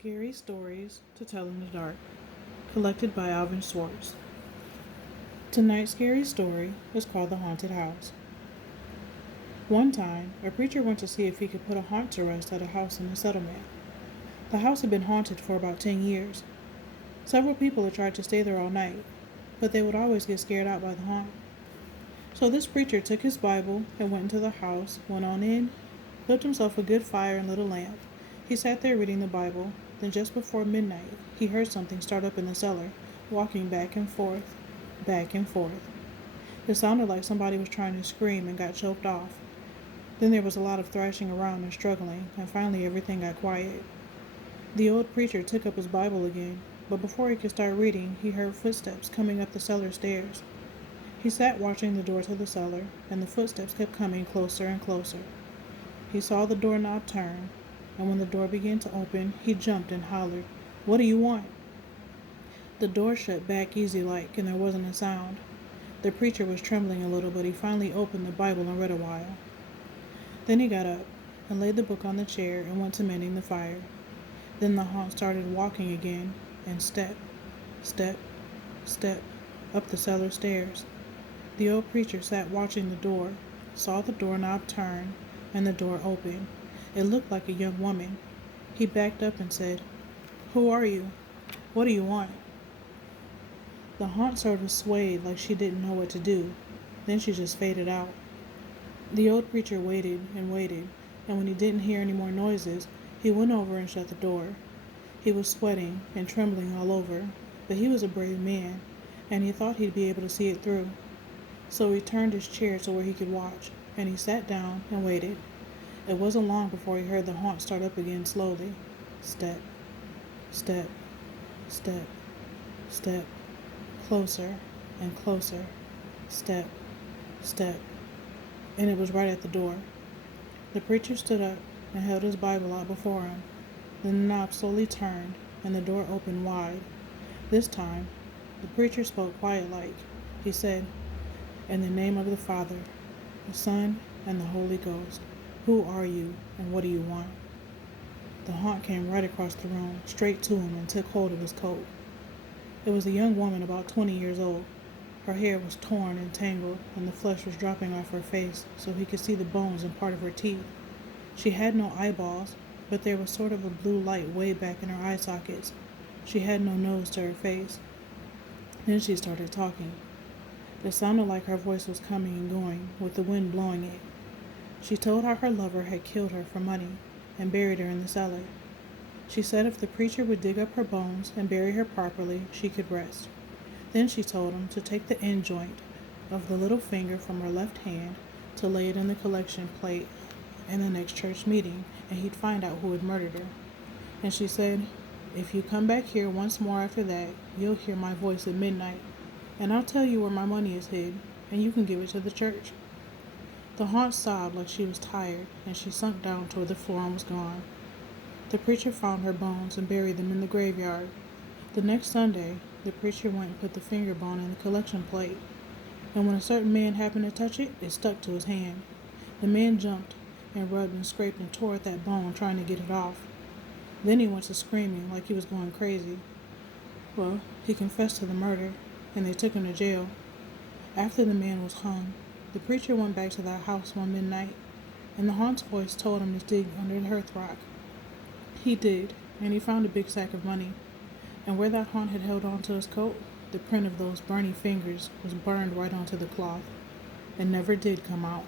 Scary Stories to Tell in the Dark, collected by Alvin Schwartz. Tonight's scary story is called The Haunted House. One time, a preacher went to see if he could put a haunt to rest at a house in the settlement. The house had been haunted for about 10 years. Several people had tried to stay there all night, but they would always get scared out by the haunt. So this preacher took his Bible and went into the house, went on in, built himself a good fire and lit a lamp. He sat there reading the Bible. Then just before midnight, he heard something start up in the cellar, walking back and forth, back and forth. It sounded like somebody was trying to scream and got choked off. Then there was a lot of thrashing around and struggling, and finally everything got quiet. The old preacher took up his Bible again, but before he could start reading, he heard footsteps coming up the cellar stairs. He sat watching the door to the cellar, and the footsteps kept coming closer and closer. He saw the doorknob turn, and when the door began to open, he jumped and hollered, "What do you want?" The door shut back easy-like, and there wasn't a sound. The preacher was trembling a little, but he finally opened the Bible and read a while. Then he got up and laid the book on the chair and went to mending the fire. Then the haunt started walking again, and step, step, step, up the cellar stairs. The old preacher sat watching the door, saw the doorknob turn, and the door open. It looked like a young woman. He backed up and said, "Who are you? What do you want?" The haunt sort of swayed like she didn't know what to do. Then she just faded out. The old preacher waited, and when he didn't hear any more noises, he went over and shut the door. He was sweating and trembling all over, but he was a brave man, and he thought he'd be able to see it through. So he turned his chair to where he could watch, and he sat down and waited. It wasn't long before he heard the haunt start up again slowly. Step, step, step, step, closer and closer, step, step, and it was right at the door. The preacher stood up and held his Bible out before him. Then the knob slowly turned, and the door opened wide. This time, the preacher spoke quiet-like. He said, "In the name of the Father, the Son, and the Holy Ghost, who are you, and what do you want?" The haunt came right across the room, straight to him, and took hold of his coat. It was a young woman about 20 years old. Her hair was torn and tangled, and the flesh was dropping off her face so he could see the bones and part of her teeth. She had no eyeballs, but there was sort of a blue light way back in her eye sockets. She had no nose to her face. Then she started talking. It sounded like her voice was coming and going, with the wind blowing it. She told how her lover had killed her for money and buried her in the cellar. She said if the preacher would dig up her bones and bury her properly, she could rest. Then she told him to take the end joint of the little finger from her left hand to lay it in the collection plate in the next church meeting, and he'd find out who had murdered her. And she said, "If you come back here once more after that, you'll hear my voice at midnight, and I'll tell you where my money is hid, and you can give it to the church." The haunt sobbed like she was tired, and she sunk down toward the floor and was gone. The preacher found her bones and buried them in the graveyard. The next Sunday, the preacher went and put the finger bone in the collection plate, and when a certain man happened to touch it, it stuck to his hand. The man jumped and rubbed and scraped and tore at that bone, trying to get it off. Then he went to screaming like he was going crazy. Well, he confessed to the murder, and they took him to jail. After the man was hung, the preacher went back to that house one midnight, and the haunt's voice told him to dig under the hearthrug. He did, and he found a big sack of money. And where that haunt had held on to his coat, the print of those burning fingers was burned right onto the cloth. It never did come out.